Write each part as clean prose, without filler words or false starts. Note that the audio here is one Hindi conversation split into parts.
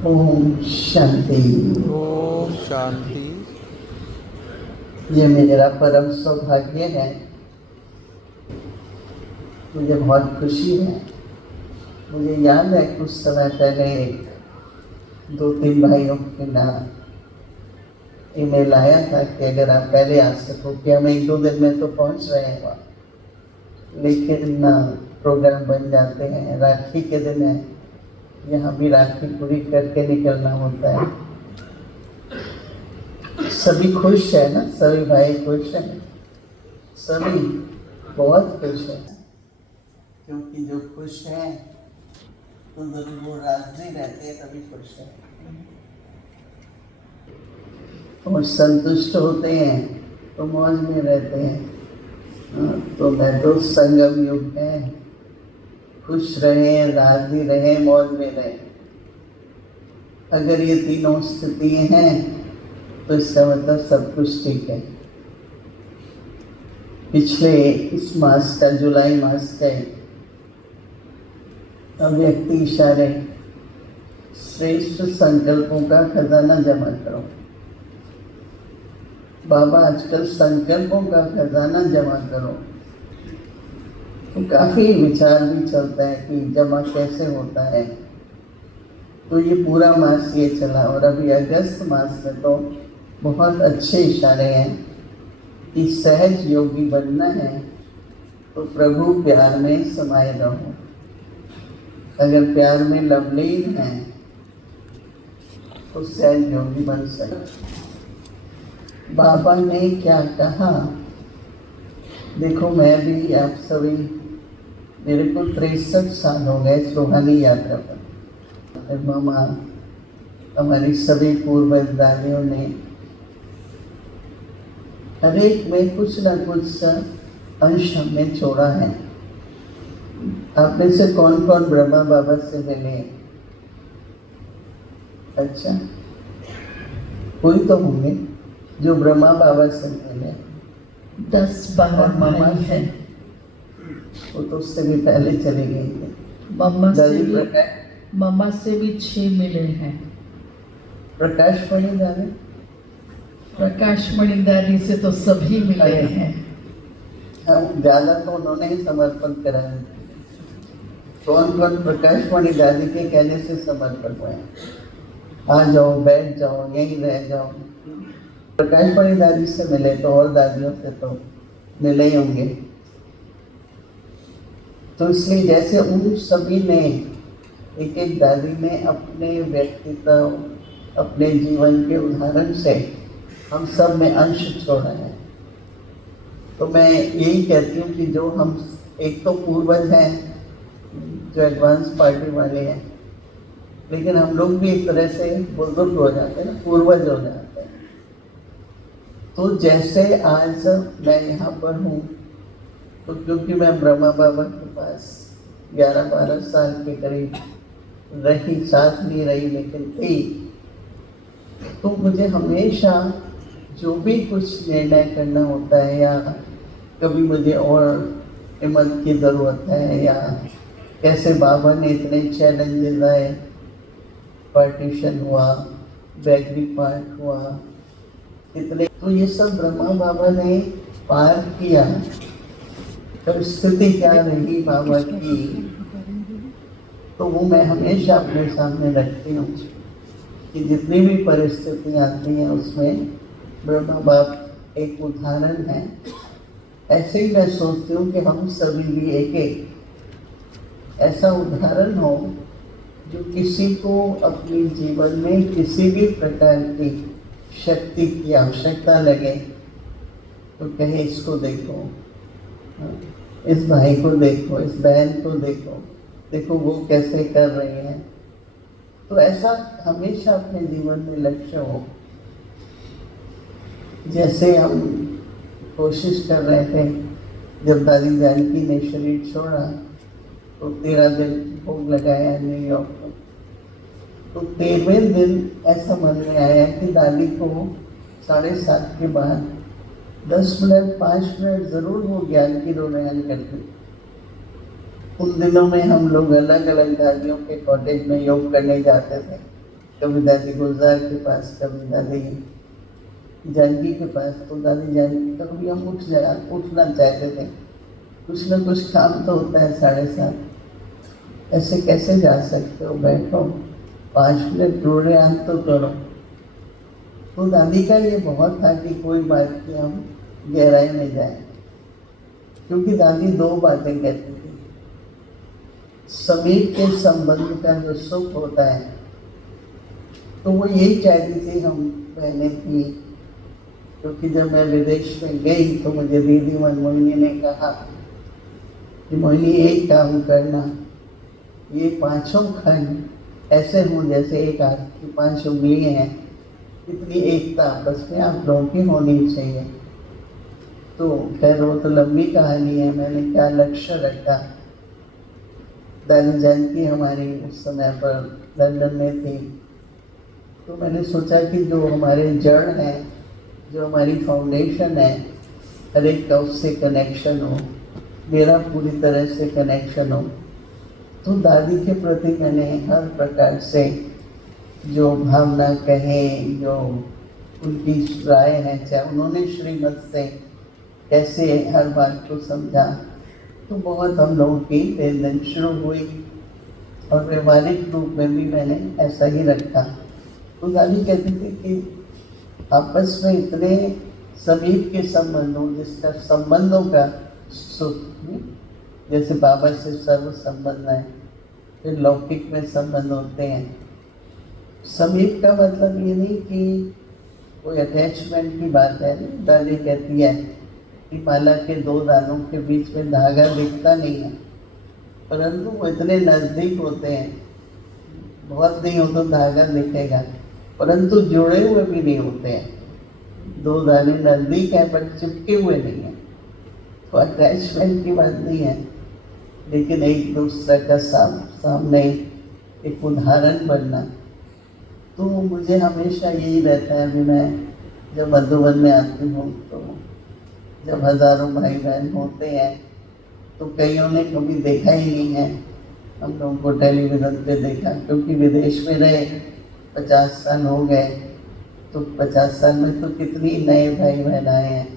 ओम शांति। ओम शांति। ये मेरा परम सौभाग्य है, मुझे बहुत खुशी है। मुझे याद है कुछ समय पहले 2-3 भाइयों के नाम ईमेल आया था कि अगर आप पहले आ सको, कि हम 1-2 दिन में तो पहुंच रहे हैं वहाँ, लेकिन प्रोग्राम बन जाते हैं। राखी के दिन है, यहाँ भी राखी पूरी करके निकलना होता है। सभी खुश है ना, सभी भाई खुश हैं, सभी बहुत खुश हैं, क्योंकि जो खुश हैं तो जरूर वो राजी रहते हैं, तभी खुश हैं। और संतुष्ट होते हैं तो मौज में रहते हैं। तो मैं तो संगम युग है, खुश रहे, राजी रहे, मौज में रहे। अगर ये तीनों स्थितियां हैं तो इसका मतलब सब कुछ ठीक है। पिछले इस मास का, जुलाई मास का अव्यक्त इशारे, श्रेष्ठ संकल्पों का खजाना जमा करो। बाबा आजकल संकल्पों का खजाना जमा करो, तो काफी विचार भी चलता है कि जमा कैसे होता है। तो ये पूरा मास ये चला, और अभी अगस्त मास में तो बहुत अच्छे इशारे हैं कि सहज योगी बनना है तो प्रभु प्यार में समाये रहो। अगर प्यार में लवलीन है तो सहज योगी बन सकते। बाबा ने क्या कहा, देखो मैं भी आप सभी, मेरे को 63 साल हो गए इस रूहानी यात्रा पर। मामा, हमारी सभी पूर्वज दादियों ने हर एक में कुछ ना कुछ अंश हमें छोड़ा है। आप में से कौन कौन ब्रह्मा बाबा से मिले? अच्छा, कोई तो होंगे जो ब्रह्मा बाबा से मिले। 10-12 मामा भाई है, हैं। वो तो उससे भी पहले चले गए थे। मम्मा से भी 6 मिले हैं। प्रकाश मणि दादी, प्रकाश मणि दादी से तो सभी मिले हैं। हम ज्यादा तो उन्होंने ही समर्पण करा है। कौन कौन प्रकाश मणि दादी के कहने से समर्पण हुए? आ जाओ, बैठ जाओ, यहीं रह जाओ। प्रकाश मणि दादी से मिले तो और दादियों से तो मिले ही होंगे। तो इसलिए जैसे उन सभी ने, एक एक दादी ने अपने व्यक्तित्व, अपने जीवन के उदाहरण से हम सब में अंश छोड़ा है। तो मैं यही कहती हूँ कि जो हम, एक तो पूर्वज हैं जो एडवांस पार्टी वाले हैं, लेकिन हम लोग भी एक तरह से बुजुर्ग हो जाते हैं, पूर्वज हो जाते हैं। तो जैसे आज मैं यहाँ पर हूँ, तो क्योंकि मैं ब्रह्मा बाबा के पास 11-12 साल के करीब रही, साथ नहीं रही लेकिन थी, तो मुझे हमेशा जो भी कुछ निर्णय करना होता है, या कभी मुझे और हिम्मत की ज़रूरत है, या कैसे बाबा ने इतने चैलेंजेस आए, पार्टीशन हुआ, बैगरी पार्ट हुआ, इतने, तो ये सब ब्रह्मा बाबा ने पार किया। तो स्थिति क्या रही बाबा की, तो वो मैं हमेशा अपने सामने रखती हूँ कि जितनी भी परिस्थितियाँ आती हैं उसमें ब्रह्मा बाप एक उदाहरण है। ऐसे ही मैं सोचती हूँ कि हम सभी भी एक एक ऐसा उदाहरण हो जो किसी को अपने जीवन में किसी भी प्रकार की शक्ति की आवश्यकता लगे तो कहे इसको देखो, इस भाई को देखो, इस बहन को देखो, देखो वो कैसे कर रही हैं। तो ऐसा हमेशा अपने जीवन में लक्ष्य हो। जैसे हम कोशिश कर रहे थे, जब दादी जानकी ने शरीर छोड़ा तो 13 दिन भोग लगाया न्यूयॉर्क में। तो 13वें दिन ऐसा मन में आया कि दादी को 7:30 के बाद 10 मिनट 5 मिनट जरूर वो ज्ञान की रोनायन करती। उन दिनों में हम लोग अलग अलग दादियों के कॉटेज में योग करने जाते थे। कभी दादी गुलजार के पास, कभी दादी जानकी के पास। तो दादी जानकी कभी हम उठना चाहते थे, कुछ ना कुछ काम तो होता है 7:30, ऐसे कैसे जा सकते हो, बैठो 5 मिनट रोड़े आंख तो करो। तो दादी का ये बहुत था कि कोई बात की हम गहराई में जाए, क्योंकि दादी 2 बातें कहती थी। समीप के संबंध का जो सुख होता है, तो वो यही चाहती थी हम बहनें थी। क्योंकि जब मैं विदेश में गई तो मुझे दीदी मनमोहिनी ने कहा कि मोहिनी एक काम करना, ये 5 खंड ऐसे हों जैसे एक हाथ की 5 उंगलियां हैं, इतनी एकता आपस में आप लोगों की होनी चाहिए। तो खैर वो तो लंबी कहानी है। मैंने क्या लक्ष्य रखा, दादी जानकी हमारी उस समय पर लंदन में थी, तो मैंने सोचा कि जो हमारे जड़ हैं, जो हमारी फाउंडेशन है, हर एक का उससे कनेक्शन हो, मेरा पूरी तरह से कनेक्शन हो। तो दादी के प्रति मैंने हर प्रकार से जो भावना कहें, जो उनकी राय है, चाहे उन्होंने श्रीमत से कैसे हर बात को समझा, तो बहुत हम लोगों की लेन देन शुरू हुई। और व्यवहारिक रूप में भी मैंने ऐसा ही रखा। तो दादी कहती थी कि आपस में इतने समीप के संबंधों, जिसका संबंधों का सुख, जैसे बाबा से सर्व संबंध है, फिर लौकिक में संबंध होते हैं। समीप का मतलब ये नहीं कि कोई अटैचमेंट की बात है। दादी कहती है कि माला के 2 दानों के बीच में धागा दिखता नहीं है, परंतु वो इतने नज़दीक होते हैं, बहुत नहीं हो तो धागा दिखेगा, परंतु जुड़े हुए भी नहीं होते हैं। 2 दाने नज़दीक हैं पर चिपके हुए नहीं हैं। तो अटैचमेंट की बात नहीं है, लेकिन एक दूसरे का सामने एक उदाहरण बनना। तो मुझे हमेशा यही रहता है। अभी मैं जब मधुबन में आती हूँ, तो जब हज़ारों भाई बहन होते हैं, तो कईयों ने कभी देखा ही नहीं है हम लोगों को टेलीविज़न पे देखा, क्योंकि विदेश में रहे 50 साल हो गए। तो 50 साल में तो कितनी नए भाई बहन आए हैं,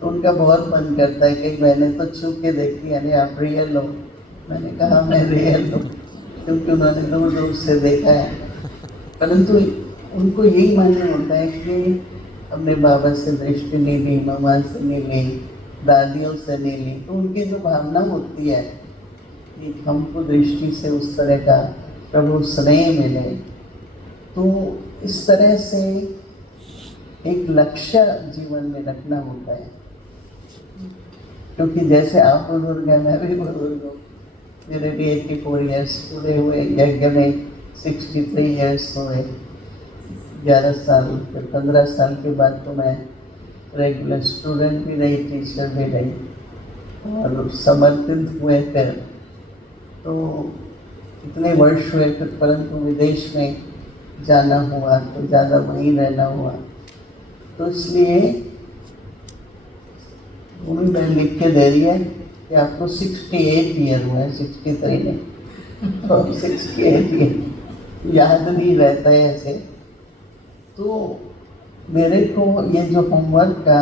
तो उनका बहुत मन करता है। कई बहनें तो छू के देखती हैं, अरे आप रियल हो। मैंने कहा मैं रियल हूँ, क्योंकि उन्होंने दूर दूर से देखा है। परंतु उनको यही मालूम होता है कि हमने बाबा से दृष्टि नहीं ली, मामा से नहीं ली, दादियों से नहीं ली। तो उनकी जो भावना होती है कि हमको दृष्टि से उस तरह का प्रभु स्नेह मिले, तो इस तरह से एक लक्ष्य जीवन में रखना होता है। क्योंकि जैसे आप बुजुर्ग हैं, मैं भी बुजुर्ग हूँ। मेरे भी 84 ईयर्स पूरे हुए, यज्ञ में 63 ईयर्स हुए। 11 साल फिर 15 साल के बाद तो मैं रेगुलर स्टूडेंट भी रही, टीचर भी रही, और समर्पित हुए फिर। तो इतने वर्ष हुए फिर, परंतु विदेश में जाना हुआ तो ज़्यादा वहीं रहना हुआ। तो इसलिए भूमि बहन लिख के दे रही है कि आपको 68 ईयर हुए, 63 नहीं, तो 68 ईयर याद नहीं रहता है ऐसे। तो मेरे को ये जो होमवर्क का,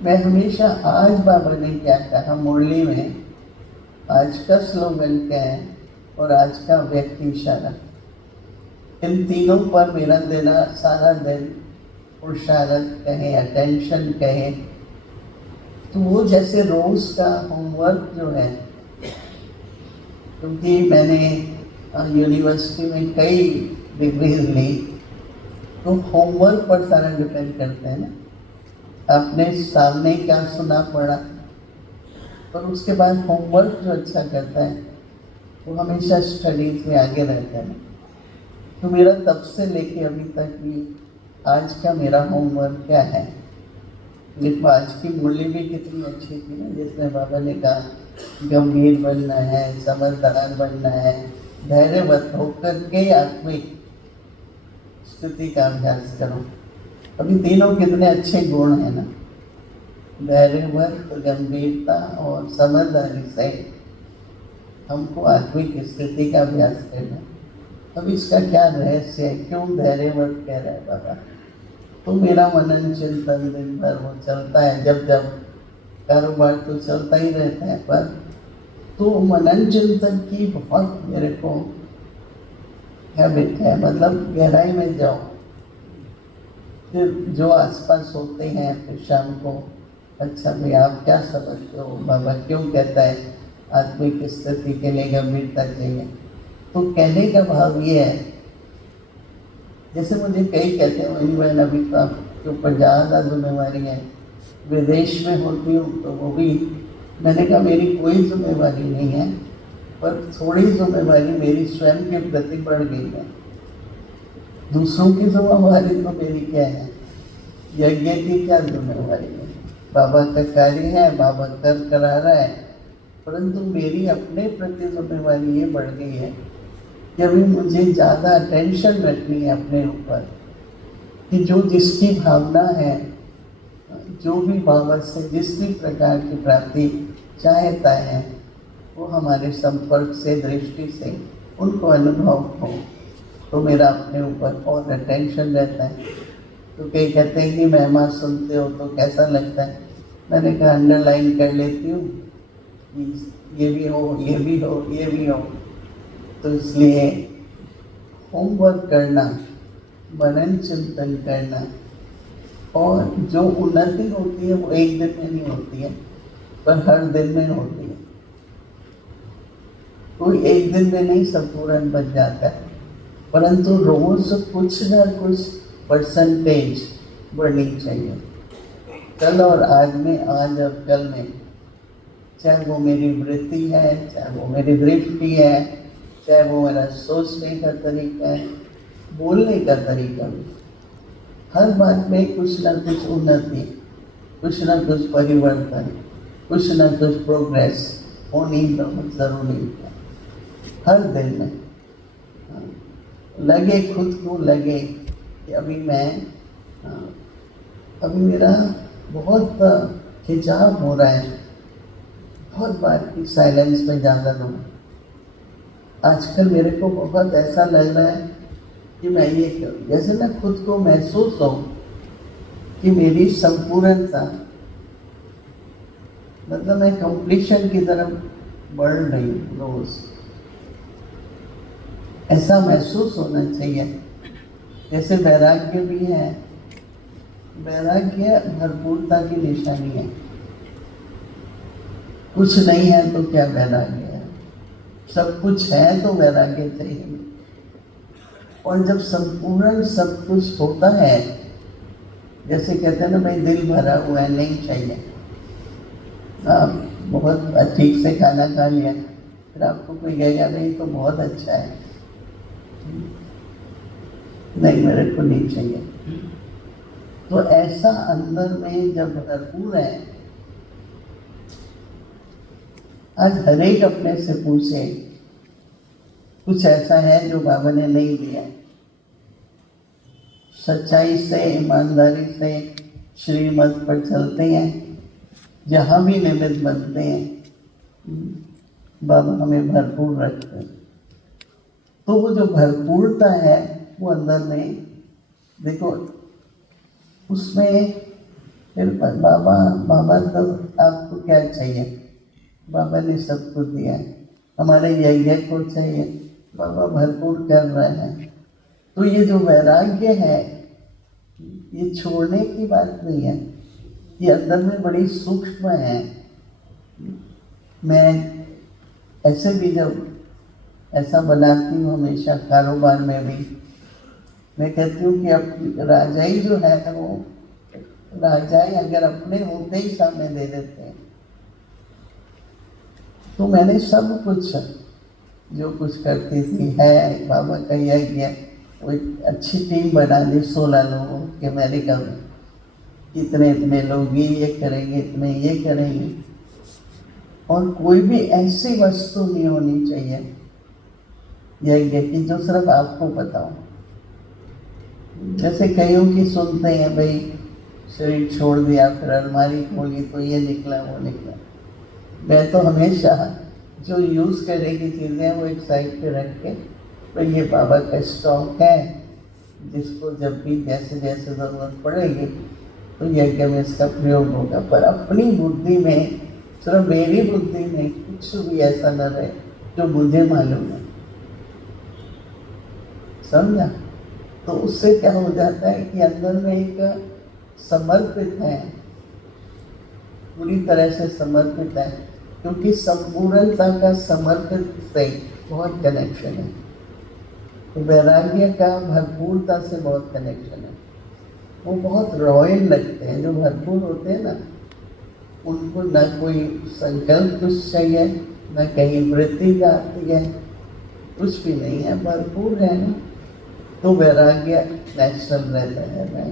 मैं हमेशा, आज बाबा ने क्या कहा मुरली में, आज का स्लोगन क्या है और आज का व्यक्ति इशारा, इन तीनों पर मेरा देना सारा दिन पुरुषारत कहें, अटेंशन कहें। तो वो जैसे रोज का होमवर्क जो है, क्योंकि मैंने यूनिवर्सिटी में कई डिग्रीज ली, तो होमवर्क पर सारा डिपेंड करते हैं ना। आपने सामने क्या सुना पढ़ा, पर उसके बाद होमवर्क जो अच्छा करता है वो हमेशा स्टडीज में आगे रहता है। तो मेरा तब से लेके अभी तक भी आज का मेरा होमवर्क क्या है। लेकिन आज की मुरली भी कितनी अच्छी थी ना, जिसमें बाबा ने कहा गंभीर बनना है, समझदार बनना है, धैर्यवत होकर के आत्मिक स्थिति का अभ्यास करो। अभी तीनों कितने अच्छे गुण हैं ना, धैर्यवत, गंभीरता और समझदारी से हमको आत्मिक स्थिति का अभ्यास करना। अब इसका क्या रहस्य है, क्यों धैर्यवत कह रहे हैं बाबा? तो मेरा मनन चिंतन दिन भर वो चलता है, जब जब कारोबार तो चलता ही रहता है, पर तो मनन चिंतन की बहुत मेरे को हैबिट है, मतलब गहराई में जाओ। फिर जो आसपास होते हैं फिर शाम को, अच्छा भाई आप क्या समझते हो, बाबा क्यों कहता है आत्मिक स्थिति के लिए गंभीरता चाहिए? तो कहने का भाव ये है, जैसे मुझे कई कहते हैं मेरी बहन अभी तो आपके ऊपर ज़्यादा जिम्मेवारी है, विदेश में होती हूँ तो वो भी, मैंने कहा मेरी कोई जिम्मेवारी नहीं है, पर थोड़ी जिम्मेवारी मेरी स्वयं के प्रति बढ़ गई है। दूसरों की जिम्मेवारी तो मेरी क्या है, यज्ञ की क्या जिम्मेवारी है? बाबा का कार्य है, बाबा कर करा रहा है, परंतु मेरी अपने प्रति जिम्मेवारी ये बढ़ गई है कि अभी मुझे ज़्यादा अटेंशन रखनी है अपने ऊपर, कि जो जिसकी भावना है, जो भी बाबा से जिस भी प्रकार की प्राप्ति चाहता है, वो हमारे संपर्क से, दृष्टि से उनको अनुभव हो, तो मेरा अपने ऊपर और अटेंशन रहता है। तो कई कहते हैं कि महिमा सुनते हो तो कैसा लगता है? मैंने कहा अंडरलाइन कर लेती हूँ कि ये भी हो, ये भी हो, ये भी हो। तो इसलिए होमवर्क करना, मनन चिंतन करना, और जो उन्नति होती है वो एक दिन में नहीं होती है, पर हर दिन में होती है। कोई एक दिन में नहीं संपूर्ण बन जाता है, परंतु रोज कुछ ना कुछ परसेंटेज बढ़नी चाहिए। कल और आज में, आज और कल में, चाहे वो मेरी वृत्ति है, चाहे वो मेरी दृष्टि है, चाहे वो मेरा सोचने का तरीका है, बोलने का तरीका भी, हर बात में कुछ ना कुछ उन्नति, कुछ ना कुछ परिवर्तन, कुछ ना कुछ प्रोग्रेस होनी बहुत ज़रूरी है हर दिन में। लगे खुद को, लगे कि अभी मैं, अभी मेरा बहुत खिंचाव हो रहा है, बहुत बार की साइलेंस में ज़्यादा रहूँ। आजकल मेरे को बहुत ऐसा लग रहा है कि मैं ये करूँ, जैसे ना खुद को महसूस हो कि मेरी संपूर्णता, मतलब मैं कंप्लीशन की तरफ बढ़ रही हूँ रोज, ऐसा महसूस होना चाहिए। जैसे वैराग्य भी है, वैराग्य भरपूरता की निशानी है। कुछ नहीं है तो क्या वैराग्य है? सब कुछ है तो वैराग्य चाहिए। और जब संपूर्ण सब कुछ होता है, जैसे कहते हैं ना भाई दिल भरा हुआ है, नहीं चाहिए, आप बहुत ठीक से खाना खा लिया, फिर आपको कोई कहेगा नहीं तो बहुत अच्छा है, नहीं मेरे को नहीं चाहिए। तो ऐसा अंदर में जब भरपूर है, आज हर एक अपने से पूछे कुछ ऐसा है जो बाबा ने नहीं दिया। सच्चाई से, ईमानदारी से श्रीमत पर चलते हैं, जहाँ भी निमित्त बनते हैं बाबा हमें भरपूर रखते हैं। तो वो जो भरपूरता है वो अंदर में देखो, उसमें फिर बाबा तो आपको क्या चाहिए? बाबा ने सब कुछ दिया है। हमारे यज्ञ को चाहिए, बाबा भरपूर कर रहे हैं। तो ये जो वैराग्य है, ये छोड़ने की बात नहीं है, ये अंदर में बड़ी सूक्ष्म है। मैं ऐसे भी जब ऐसा बनाती हूँ हमेशा कारोबार में भी, मैं कहती हूँ कि अब राजाई जो है वो, राजाई अगर अपने होते ही सामने दे देते हैं, तो मैंने सब कुछ जो कुछ करती थी है, बाबा का यज्ञ, वो एक अच्छी टीम बना दी 16 लोगों के अमेरिका में, इतने इतने लोग ये करेंगे, इतने ये करेंगे, और कोई भी ऐसी वस्तु नहीं होनी चाहिए यज्ञ की जो सिर्फ आपको पता हो। जैसे कईयों की सुनते हैं भाई शरीर छोड़ दिया, फिर अलमारी खोली तो ये निकला वो निकला। मैं तो हमेशा जो यूज़ करने की चीज़ें हैं वो एक साइड पे रख के तो ये बाबा का स्टॉक है, जिसको जब भी जैसे जैसे ज़रूरत पड़ेगी तो यज्ञ में इसका प्रयोग होगा। पर अपनी बुद्धि में, सिर्फ मेरी बुद्धि में कुछ भी ऐसा न रहे जो मुझे मालूम है, समझा? तो उससे क्या हो जाता है कि अंदर में एक समर्पित है, पूरी तरह से समर्पित है, क्योंकि संपूर्णता का समर्पित से बहुत कनेक्शन है। तो वैराग्य का भरपूरता से बहुत कनेक्शन है। वो बहुत रॉयल लगते हैं, जो भरपूर होते हैं ना, उनको न कोई संकल्प कुछ चाहिए, न कहीं वृत्ति जाती है, कुछ भी नहीं है, भरपूर है ना, तो वैराग्य नेचुरल रहता है।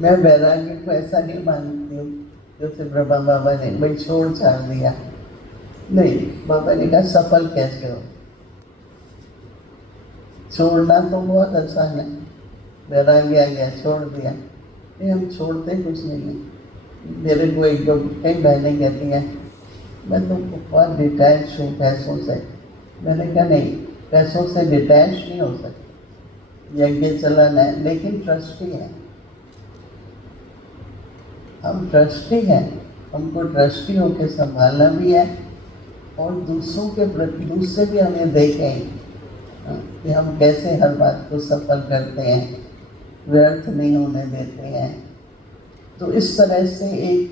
मैं वैराग्य को ऐसा नहीं मानती हूँ जैसे ब्रह्मा बाबा ने भाई छोड़ छाड़ दिया, नहीं, बाबा ने कहा सफल कैसे हो। छोड़ना तो बहुत आसान है, वैराग्य आ गया छोड़ दिया, नहीं, हम छोड़ते कुछ नहीं है। मेरे को एक दो कई बहनें कहती हैं मैं तो बहुत डिटैच हूँ पैसों से। मैंने कहा नहीं, पैसों से डिटैच नहीं हो सकते, यज्ञ चलाना है, लेकिन ट्रस्टी है, हम ट्रस्टी हैं, हमको ट्रस्टी होकर संभालना भी है, और दूसरों के प्रति दूसरे भी हमें देखें कि हम कैसे हर बात को सफल करते हैं, व्यर्थ नहीं होने देते हैं। तो इस तरह से एक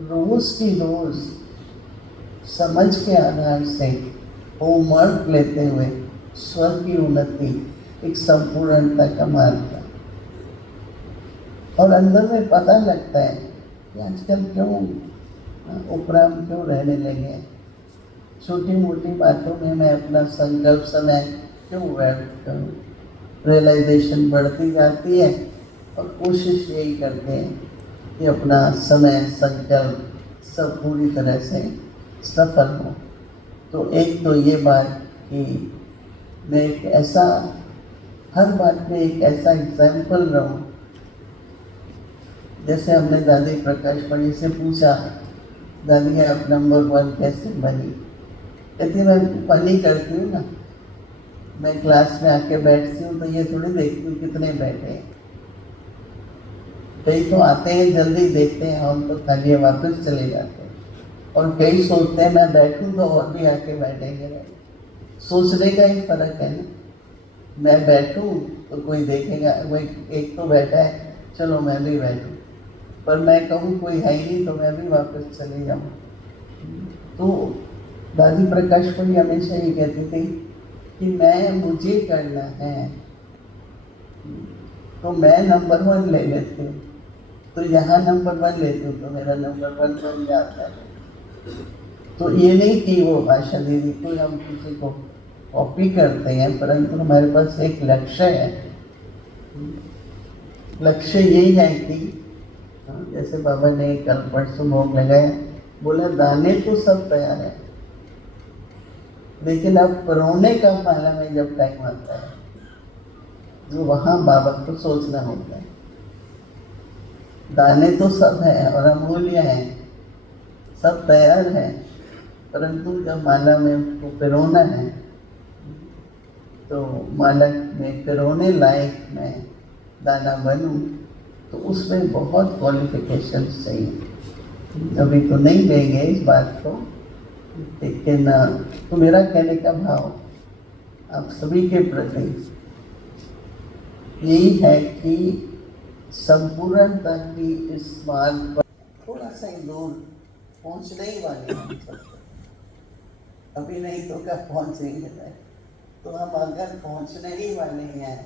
रोज की रोज समझ के आधार से होमवर्क लेते हुए स्वर की उन्नति, एक संपूर्णता का मार्ग है। और अंदर में पता लगता है कि आजकल क्यों उपराम क्यों रहने लगे हैं, छोटी मोटी बातों में मैं अपना संकल्प समय क्यों व्यर्थ करूँ। रियलाइजेशन बढ़ती जाती है और कोशिश यही करते हैं कि अपना समय संकल्प सब पूरी तरह से सफल हो। तो एक तो ये बात कि मैं एक ऐसा, हर बात में एक ऐसा एग्जाम्पल रहूं। जैसे हमने दादी प्रकाश मणि से पूछा, दादी आप नंबर 1 कैसे बनी? कहती मैं फनी करती हूँ ना, मैं क्लास में आके बैठती हूँ तो ये थोड़ी देखती हूँ कितने बैठे हैं, कई तो आते हैं जल्दी देखते हैं, हम तो खाली वापस चले जाते हैं, और कई सोचते हैं मैं बैठूं तो और भी आके बैठेंगे। सोचने का ही फर्क है ना, मैं बैठूं तो कोई देखेगा, कोई एक तो बैठा है चलो मैं भी बैठूं, पर मैं कहूँ कोई है ही नहीं तो मैं भी वापस चले जाऊँ। तो दादी प्रकाश मणि हमेशा ये कहती थी कि मुझे करना है तो मैं नंबर 1 ले लेती हूँ, तो यहाँ नंबर 1 लेती हूँ तो मेरा नंबर 1 बन जाता है। तो ये नहीं कि वो आशा दीदी को हम किसी को कॉपी करते हैं, परंतु हमारे पास एक लक्ष्य है। लक्ष्य यही है कि जैसे बाबा ने कल परसों भोग लगाया, बोला दाने तो सब तैयार है, लेकिन अब परोने का माला में जब टाइम आता है तो वहाँ बाबा को सोचना होता है। दाने तो सब है और अमूल्य है, सब तैयार है, परंतु जब माला में उसको पिरोना है तो माला में पिरोने लायक मैं दाना बनूं, तो उसमें बहुत क्वालिफिकेशन चाहिए। अभी तो नहीं लेंगे इस बात को, लेकिन तो मेरा कहने का भाव आप सभी के प्रति यही है कि संपूर्णता की इस मार्ग पर थोड़ा सा ही दूर पहुंचने ही वाले हम सब, अभी नहीं तो कब पहुंचेंगे। तो हम अगर पहुंचने ही वाले हैं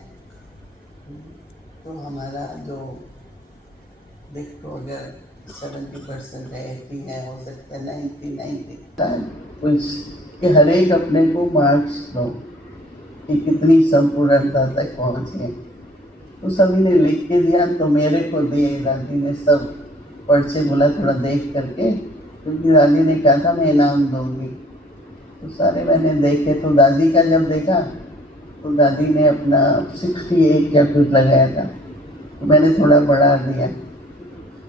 तो हमारा जो देखो अगर 70% है, 80 है, हो सकता है 90 कुछ कि हर एक अपने को मार्क्स दो कि कितनी संपूर्णता तक पहुँचे। तो सभी ने लिख के दिया, तो मेरे को दिए, दादी ने सब पर्चे बोला थोड़ा देख करके, क्योंकि दादी ने कहा था मैं इनाम दूंगी, तो सारे मैंने देखे। तो दादी का जब देखा तो दादी ने अपना 68 या कुछ लगाया था, तो मैंने थोड़ा बढ़ा दिया।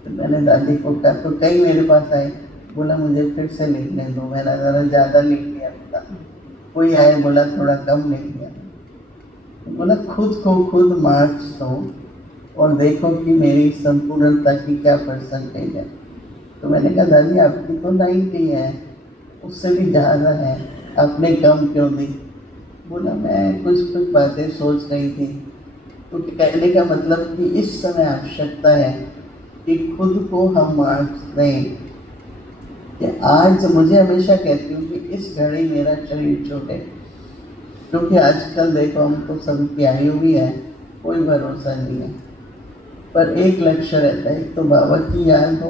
तो मैंने दादी को कहा, तो कई मेरे पास आए, बोला मुझे फिर से लिखने दो, मैंने ज़रा ज़्यादा लिख दिया था, कोई आए बोला थोड़ा कम ले लिया, बोला खुद को खुद मार्क्स दो और देखो कि मेरी संपूर्णता की क्या परसेंटेज है। तो मैंने कहा दादी आपकी तो 90 है, उससे भी ज़्यादा है, आपने कम क्यों दी? बोला मैं कुछ कुछ बातें सोच रही थी। तो कहने का मतलब कि इस समय आवश्यकता है कि खुद को हम मार्क्स दें। कि आज मुझे हमेशा कहती हूँ कि इस घड़ी मेरा शरीर छूटे, क्योंकि आजकल देखो हम तो सबकी आयु भी है, कोई भरोसा नहीं है। पर एक लक्ष्य रहता है, एक तो बाबा की याद हो